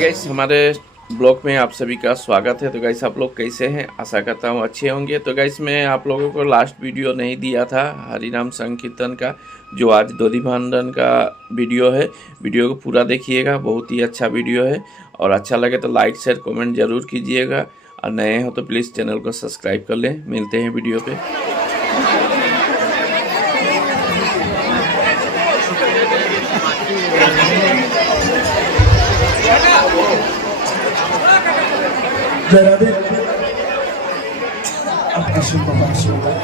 Guys, हमारे blog में आप सभी का स्वागत है। तो गाइस, आप लोग कैसे हैं? आशा करता हूँ अच्छे होंगे। तो गाइस, मैं आप लोगों को लास्ट वीडियो नहीं दिया था हरिनाम संकीर्तन का, जो आज दोधी भांडन का वीडियो है। वीडियो को पूरा देखिएगा, बहुत ही अच्छा वीडियो है। और अच्छा लगे तो लाइक शेयर कमेंट ज़रूर कीजिएगा, और नए हो तो प्लीज़ चैनल को सब्सक्राइब कर लें। मिलते हैं वीडियो पे। जरा देख अपनी सुपर सुंदर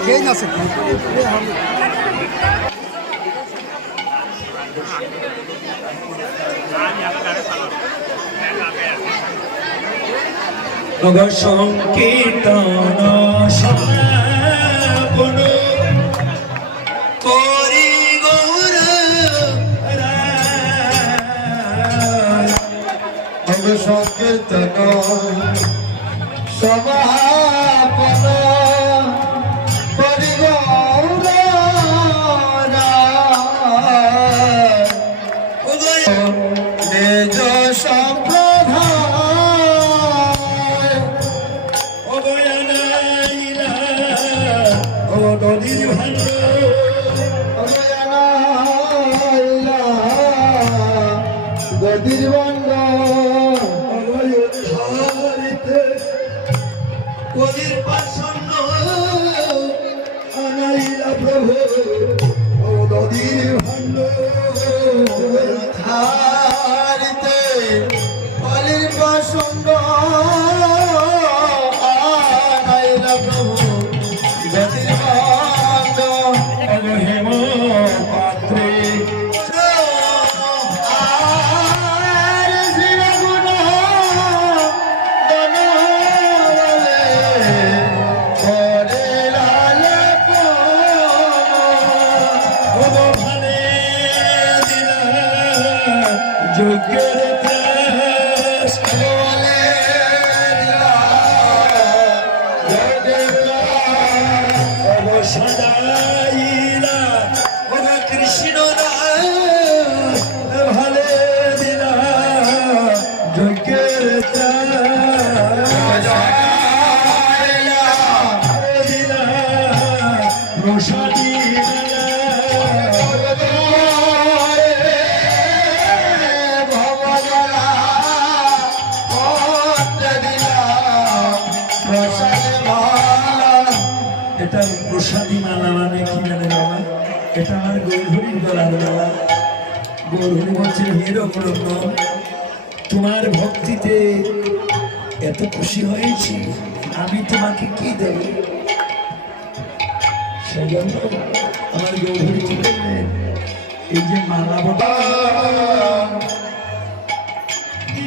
कहीं ना सकते अगर संकीर्तन श्रवण संकीर्तन समापन करि निज संप्रदाय नदीर गदिर কদির পাশন্ন আনাইলা প্রভু ও নদীর ভাণ্ড ধারিতে ফলের পাশন্ন আনাইলা প্রভু নদীর ভাণ্ড হেম পাত্রে এটা প্রসাদী মালা মানে কি জানে বাবা? এটা আমার গৌরহরির গলার মালা। গৌরহরি বলছে, হিরণ্য তোমার ভক্তিতে এত খুশি হয়েছি, আমি তোমাকে কি দেব? সেই জন্য আমার গৌরহরি কি করলেন, এই যে মালা বটা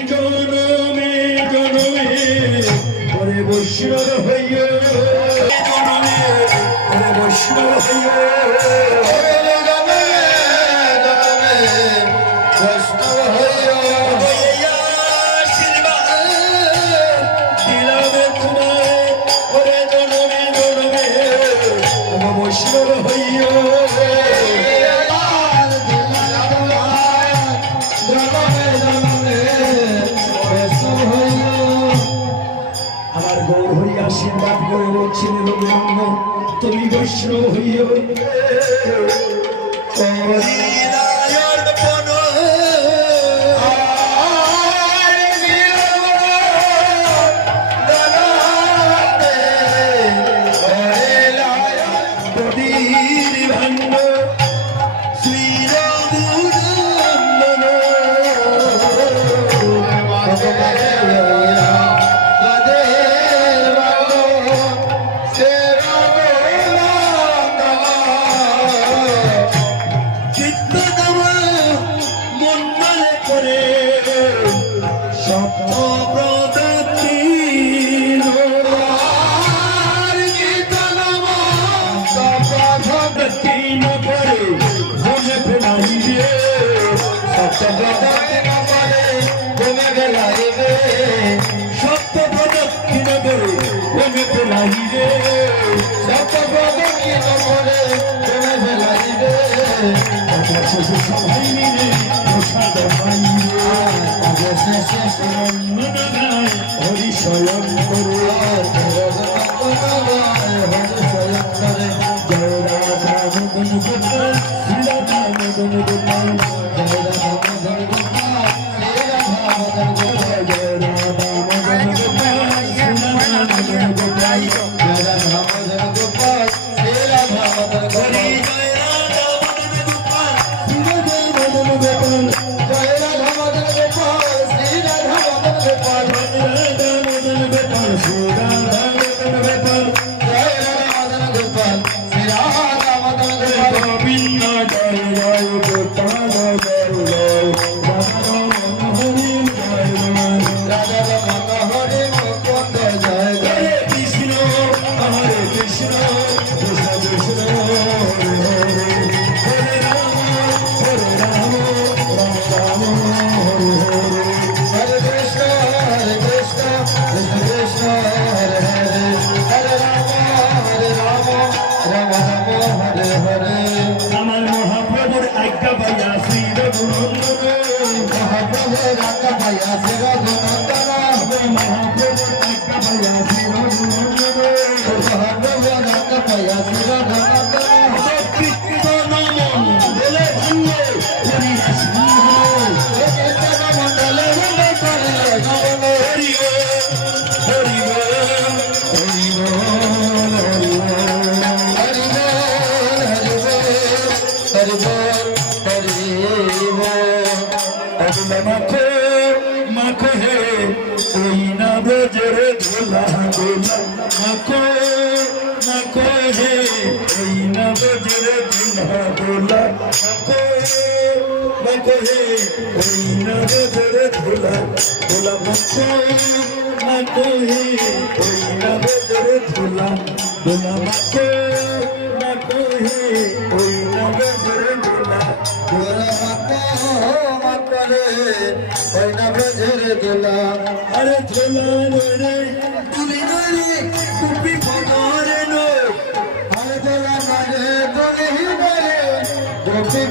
জনমে জনমে পরে বৈষ্ণব হইয়া বৈষ্ণব হইয়া বৈষ্ণব হইয়া আশীর্বাদ দিলামে তোমায় ওরে জনমে জনমে বৈষ্ণব হইয়া আমার গৌরহরি আশীর্বাদ করে বলছেন, রঘুনন্দন তুমি বৈষ্ণব হইও। Keep অবশেষে সবাই মিলে প্রসাদ পাইবে অবশেষে হরি স্বয়ং করে জয় রাধা মদন গোপাল শ্রী রাধা মদন গোপাল জয় রাধা মদন গোপাল শ্রী রাধা মদন গোপাল জয় রাধা মদন গোপাল শ্রী রাধা মদন গোপাল জয় রাধা মদন গোপাল শ্রী রাধা মদন গোপাল জয় রাধা মদন গোপাল শ্রী রাধা মদন গোপাল জয় রাধা মদন গোপাল শ্রী রাধা মদন গোপাল জয় রাধা মদন গোপাল শ্রী রাধা মদন গোপাল জয় রাধা মদন গোপাল শ্রী রাধা মদন গোপাল গোবিন্দ জয় জয় গোপাল জয় জয় রাধা হরি জয় রাধা হরি মুকুন্দ জয় জয় কৃষ্ণ হরে কৃষ্ণ কৃষ্ণ কৃষ্ণ হরে হরে হরে রাম রাম রাম হরে হরে হরে কৃষ্ণ কৃষ্ণ কৃষ্ণ হরে হরে হরে রাম রাম রাম হরে হরে আমার মহাপ্রভুর আজ্ঞা পাইয়া শ্রী রঘুনন্দন মহাপ্রভুর আজ্ঞা পাইয়া শ্রী রঘুনন্দন মহাপ্রভুর আজ্ঞা পাইয়া শ্রী রঘুনন্দন মহাপ্রভুর আজ্ঞা পাইয়া শ্রী রঘুনন্দন কীর্তন মণ্ডলে ধন্য হরি সিংহ কীর্তন মণ্ডলে ধন্য হরি হরি হরি মাখো মাখো হে ওই না ব্রজের ধুলা গোলা মাখো মাখো হে ওই না ব্রজের ধুলা গোলা মাখো মাখো হে ওই না ব্রজের ধুলা গোলা মাখো মাখো হে ওই না ব্রজের ধুলা গোলা মাখো মাখো হে ওই না ব্রজের ধুলা গোলা মাখো ওই না ব্রজের ধুলা আরে ধুলা রে তুলি রে টুপি পরে নো আরে ধুলা রে তুলি রে টুপি